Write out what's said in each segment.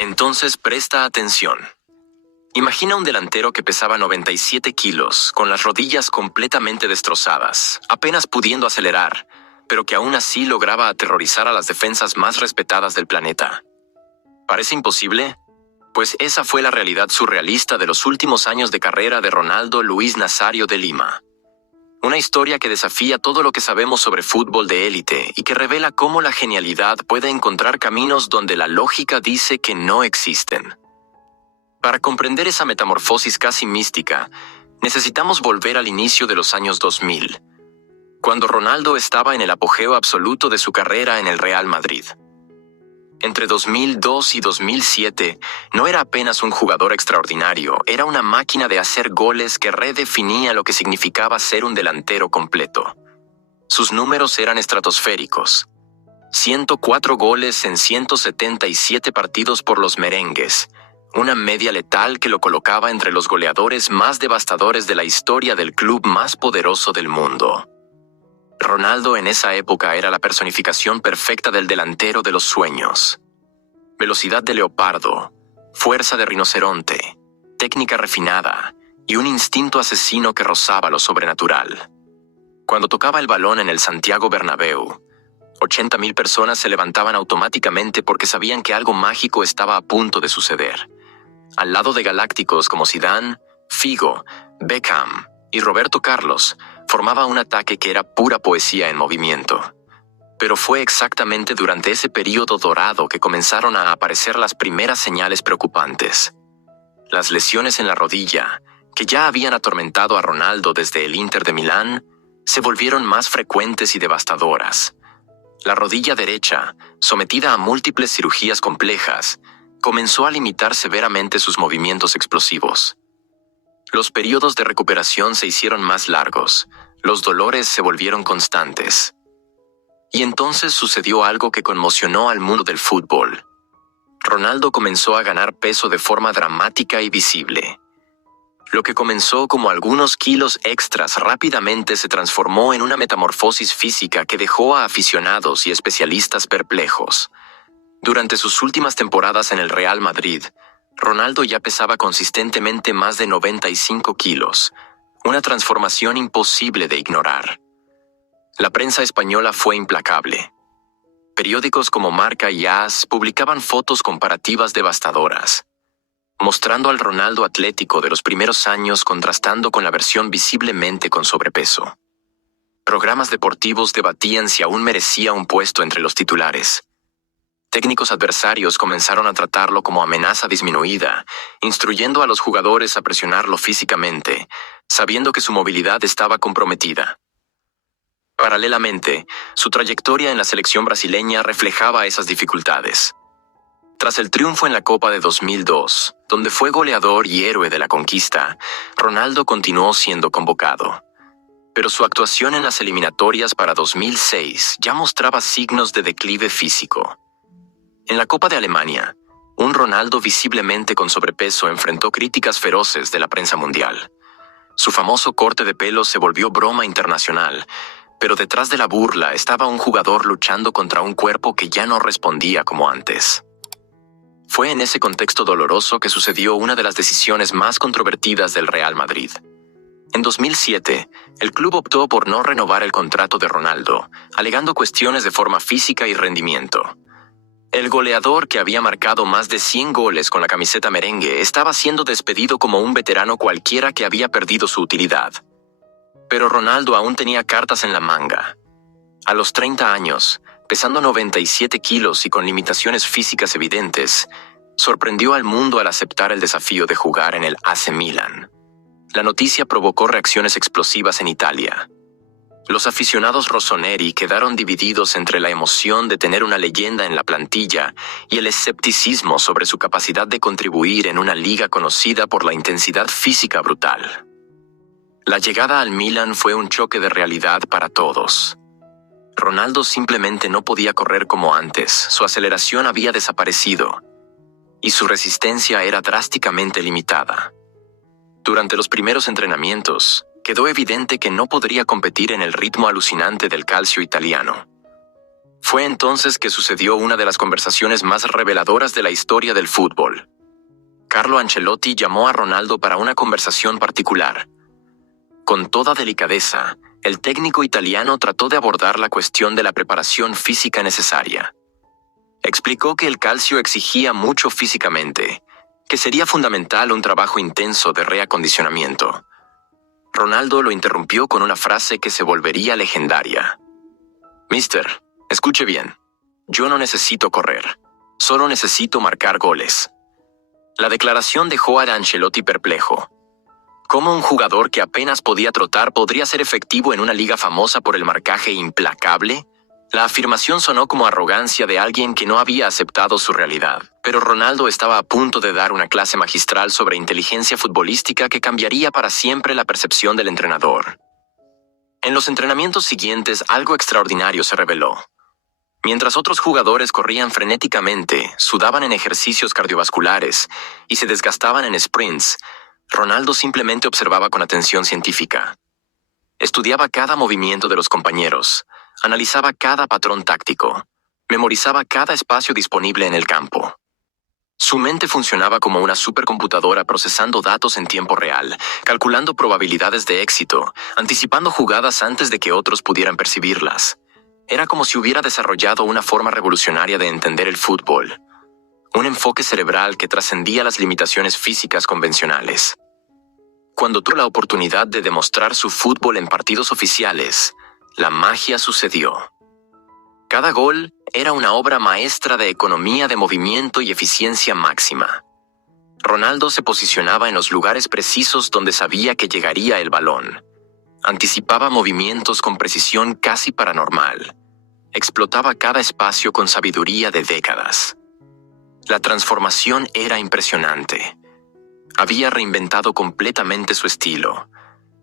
Entonces presta atención. Imagina un delantero que pesaba 97 kilos, con las rodillas completamente destrozadas, apenas pudiendo acelerar, pero que aún así lograba aterrorizar a las defensas más respetadas del planeta. ¿Parece imposible? Pues esa fue la realidad surrealista de los últimos años de carrera de Ronaldo Luis Nazario de Lima. Una historia que desafía todo lo que sabemos sobre fútbol de élite y que revela cómo la genialidad puede encontrar caminos donde la lógica dice que no existen. Para comprender esa metamorfosis casi mística, necesitamos volver al inicio de los años 2000, cuando Ronaldo estaba en el apogeo absoluto de su carrera en el Real Madrid. Entre 2002 y 2007, no era apenas un jugador extraordinario, era una máquina de hacer goles que redefinía lo que significaba ser un delantero completo. Sus números eran estratosféricos. 104 goles en 177 partidos por los merengues, una media letal que lo colocaba entre los goleadores más devastadores de la historia del club más poderoso del mundo. Ronaldo en esa época era la personificación perfecta del delantero de los sueños. Velocidad de leopardo, fuerza de rinoceronte, técnica refinada y un instinto asesino que rozaba lo sobrenatural. Cuando tocaba el balón en el Santiago Bernabéu, 80,000 personas se levantaban automáticamente porque sabían que algo mágico estaba a punto de suceder. Al lado de galácticos como Zidane, Figo, Beckham y Roberto Carlos, formaba un ataque que era pura poesía en movimiento. Pero fue exactamente durante ese período dorado que comenzaron a aparecer las primeras señales preocupantes. Las lesiones en la rodilla, que ya habían atormentado a Ronaldo desde el Inter de Milán, se volvieron más frecuentes y devastadoras. La rodilla derecha, sometida a múltiples cirugías complejas, comenzó a limitar severamente sus movimientos explosivos. Los periodos de recuperación se hicieron más largos, los dolores se volvieron constantes. Y entonces sucedió algo que conmocionó al mundo del fútbol. Ronaldo comenzó a ganar peso de forma dramática y visible. Lo que comenzó como algunos kilos extras rápidamente se transformó en una metamorfosis física que dejó a aficionados y especialistas perplejos. Durante sus últimas temporadas en el Real Madrid, Ronaldo ya pesaba consistentemente más de 95 kilos, una transformación imposible de ignorar. La prensa española fue implacable. Periódicos como Marca y AS publicaban fotos comparativas devastadoras, mostrando al Ronaldo atlético de los primeros años contrastando con la versión visiblemente con sobrepeso. Programas deportivos debatían si aún merecía un puesto entre los titulares. Técnicos adversarios comenzaron a tratarlo como amenaza disminuida, instruyendo a los jugadores a presionarlo físicamente, sabiendo que su movilidad estaba comprometida. Paralelamente, su trayectoria en la selección brasileña reflejaba esas dificultades. Tras el triunfo en la Copa de 2002, donde fue goleador y héroe de la conquista, Ronaldo continuó siendo convocado. Pero su actuación en las eliminatorias para 2006 ya mostraba signos de declive físico. En la Copa de Alemania, un Ronaldo visiblemente con sobrepeso enfrentó críticas feroces de la prensa mundial. Su famoso corte de pelo se volvió broma internacional, pero detrás de la burla estaba un jugador luchando contra un cuerpo que ya no respondía como antes. Fue en ese contexto doloroso que sucedió una de las decisiones más controvertidas del Real Madrid. En 2007, el club optó por no renovar el contrato de Ronaldo, alegando cuestiones de forma física y rendimiento. El goleador que había marcado más de 100 goles con la camiseta merengue estaba siendo despedido como un veterano cualquiera que había perdido su utilidad. Pero Ronaldo aún tenía cartas en la manga. A los 30 años, pesando 97 kilos y con limitaciones físicas evidentes, sorprendió al mundo al aceptar el desafío de jugar en el AC Milan. La noticia provocó reacciones explosivas en Italia. Los aficionados rossoneri quedaron divididos entre la emoción de tener una leyenda en la plantilla y el escepticismo sobre su capacidad de contribuir en una liga conocida por la intensidad física brutal. La llegada al Milan fue un choque de realidad para todos. Ronaldo simplemente no podía correr como antes, su aceleración había desaparecido y su resistencia era drásticamente limitada. Durante los primeros entrenamientos, quedó evidente que no podría competir en el ritmo alucinante del calcio italiano. Fue entonces que sucedió una de las conversaciones más reveladoras de la historia del fútbol. Carlo Ancelotti llamó a Ronaldo para una conversación particular. Con toda delicadeza, el técnico italiano trató de abordar la cuestión de la preparación física necesaria. Explicó que el calcio exigía mucho físicamente, que sería fundamental un trabajo intenso de reacondicionamiento. Ronaldo lo interrumpió con una frase que se volvería legendaria. «Mister, escuche bien. Yo no necesito correr. Solo necesito marcar goles». La declaración dejó a Ancelotti perplejo. ¿Cómo un jugador que apenas podía trotar podría ser efectivo en una liga famosa por el marcaje implacable? La afirmación sonó como arrogancia de alguien que no había aceptado su realidad. Pero Ronaldo estaba a punto de dar una clase magistral sobre inteligencia futbolística que cambiaría para siempre la percepción del entrenador. En los entrenamientos siguientes, algo extraordinario se reveló. Mientras otros jugadores corrían frenéticamente, sudaban en ejercicios cardiovasculares y se desgastaban en sprints, Ronaldo simplemente observaba con atención científica. Estudiaba cada movimiento de los compañeros, analizaba cada patrón táctico, memorizaba cada espacio disponible en el campo. Su mente funcionaba como una supercomputadora procesando datos en tiempo real, calculando probabilidades de éxito, anticipando jugadas antes de que otros pudieran percibirlas. Era como si hubiera desarrollado una forma revolucionaria de entender el fútbol, un enfoque cerebral que trascendía las limitaciones físicas convencionales. Cuando tuvo la oportunidad de demostrar su fútbol en partidos oficiales, la magia sucedió. Cada gol era una obra maestra de economía de movimiento y eficiencia máxima. Ronaldo se posicionaba en los lugares precisos donde sabía que llegaría el balón. Anticipaba movimientos con precisión casi paranormal. Explotaba cada espacio con sabiduría de décadas. La transformación era impresionante. Había reinventado completamente su estilo,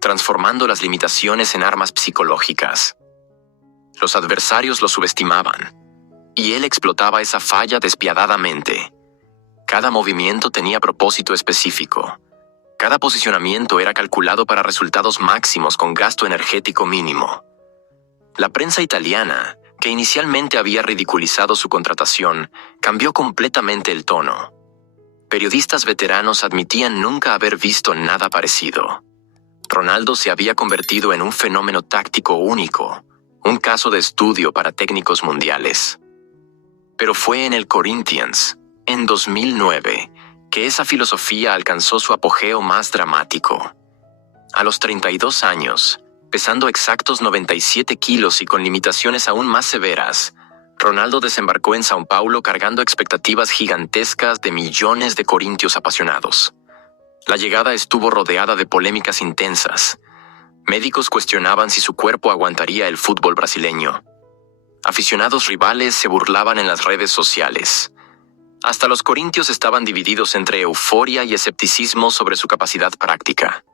transformando las limitaciones en armas psicológicas. Los adversarios lo subestimaban, y él explotaba esa falla despiadadamente. Cada movimiento tenía propósito específico. Cada posicionamiento era calculado para resultados máximos con gasto energético mínimo. La prensa italiana, que inicialmente había ridiculizado su contratación, cambió completamente el tono. Periodistas veteranos admitían nunca haber visto nada parecido. Ronaldo se había convertido en un fenómeno táctico único, un caso de estudio para técnicos mundiales. Pero fue en el Corinthians, en 2009, que esa filosofía alcanzó su apogeo más dramático. A los 32 años, pesando exactos 97 kilos y con limitaciones aún más severas, Ronaldo desembarcó en São Paulo cargando expectativas gigantescas de millones de corintios apasionados. La llegada estuvo rodeada de polémicas intensas. Médicos cuestionaban si su cuerpo aguantaría el fútbol brasileño. Aficionados rivales se burlaban en las redes sociales. Hasta los corintios estaban divididos entre euforia y escepticismo sobre su capacidad práctica.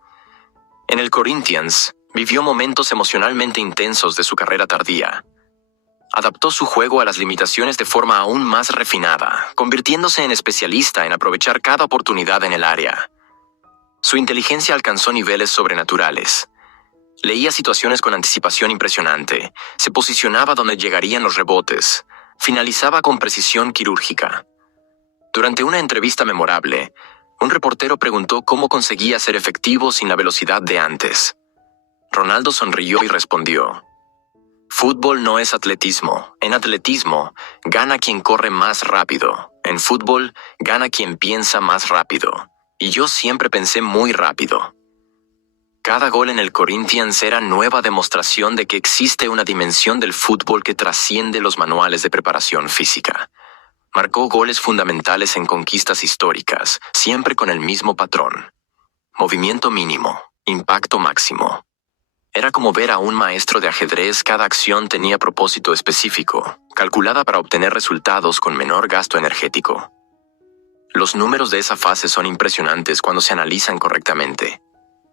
En el Corinthians, vivió momentos emocionalmente intensos de su carrera tardía. Adaptó su juego a las limitaciones de forma aún más refinada, convirtiéndose en especialista en aprovechar cada oportunidad en el área. Su inteligencia alcanzó niveles sobrenaturales. Leía situaciones con anticipación impresionante, se posicionaba donde llegarían los rebotes, finalizaba con precisión quirúrgica. Durante una entrevista memorable, un reportero preguntó cómo conseguía ser efectivo sin la velocidad de antes. Ronaldo sonrió y respondió: «Fútbol no es atletismo. En atletismo, gana quien corre más rápido. En fútbol, gana quien piensa más rápido. Y yo siempre pensé muy rápido». Cada gol en el Corinthians era nueva demostración de que existe una dimensión del fútbol que trasciende los manuales de preparación física. Marcó goles fundamentales en conquistas históricas, siempre con el mismo patrón. Movimiento mínimo, impacto máximo. Era como ver a un maestro de ajedrez. Cada acción tenía propósito específico, calculada para obtener resultados con menor gasto energético. Los números de esa fase son impresionantes cuando se analizan correctamente.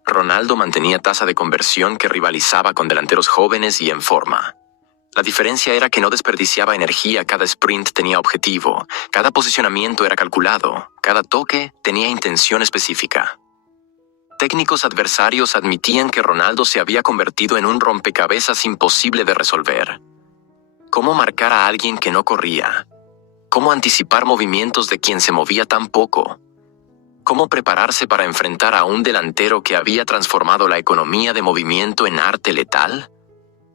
Ronaldo mantenía tasa de conversión que rivalizaba con delanteros jóvenes y en forma. La diferencia era que no desperdiciaba energía, cada sprint tenía objetivo, cada posicionamiento era calculado, cada toque tenía intención específica. Técnicos adversarios admitían que Ronaldo se había convertido en un rompecabezas imposible de resolver. ¿Cómo marcar a alguien que no corría? ¿Cómo anticipar movimientos de quien se movía tan poco? ¿Cómo prepararse para enfrentar a un delantero que había transformado la economía de movimiento en arte letal?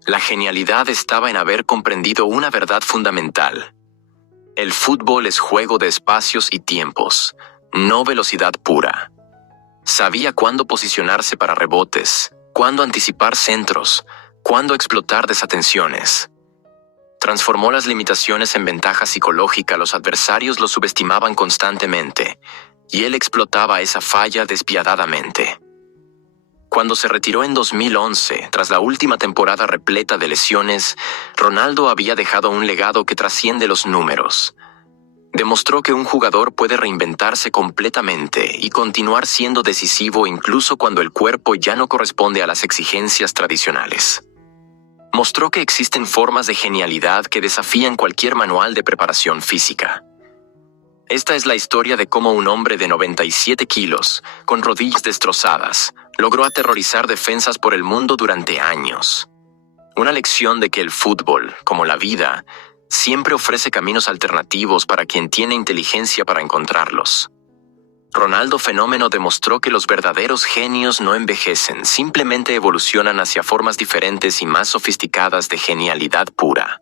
La genialidad estaba en haber comprendido una verdad fundamental. El fútbol es juego de espacios y tiempos, no velocidad pura. Sabía cuándo posicionarse para rebotes, cuándo anticipar centros, cuándo explotar desatenciones. Transformó las limitaciones en ventaja psicológica. Los adversarios lo subestimaban constantemente, y él explotaba esa falla despiadadamente. Cuando se retiró en 2011, tras la última temporada repleta de lesiones, Ronaldo había dejado un legado que trasciende los números. Demostró que un jugador puede reinventarse completamente y continuar siendo decisivo incluso cuando el cuerpo ya no corresponde a las exigencias tradicionales. Mostró que existen formas de genialidad que desafían cualquier manual de preparación física. Esta es la historia de cómo un hombre de 97 kilos, con rodillas destrozadas, logró aterrorizar defensas por el mundo durante años. Una lección de que el fútbol, como la vida, siempre ofrece caminos alternativos para quien tiene inteligencia para encontrarlos. Ronaldo Fenómeno demostró que los verdaderos genios no envejecen, simplemente evolucionan hacia formas diferentes y más sofisticadas de genialidad pura.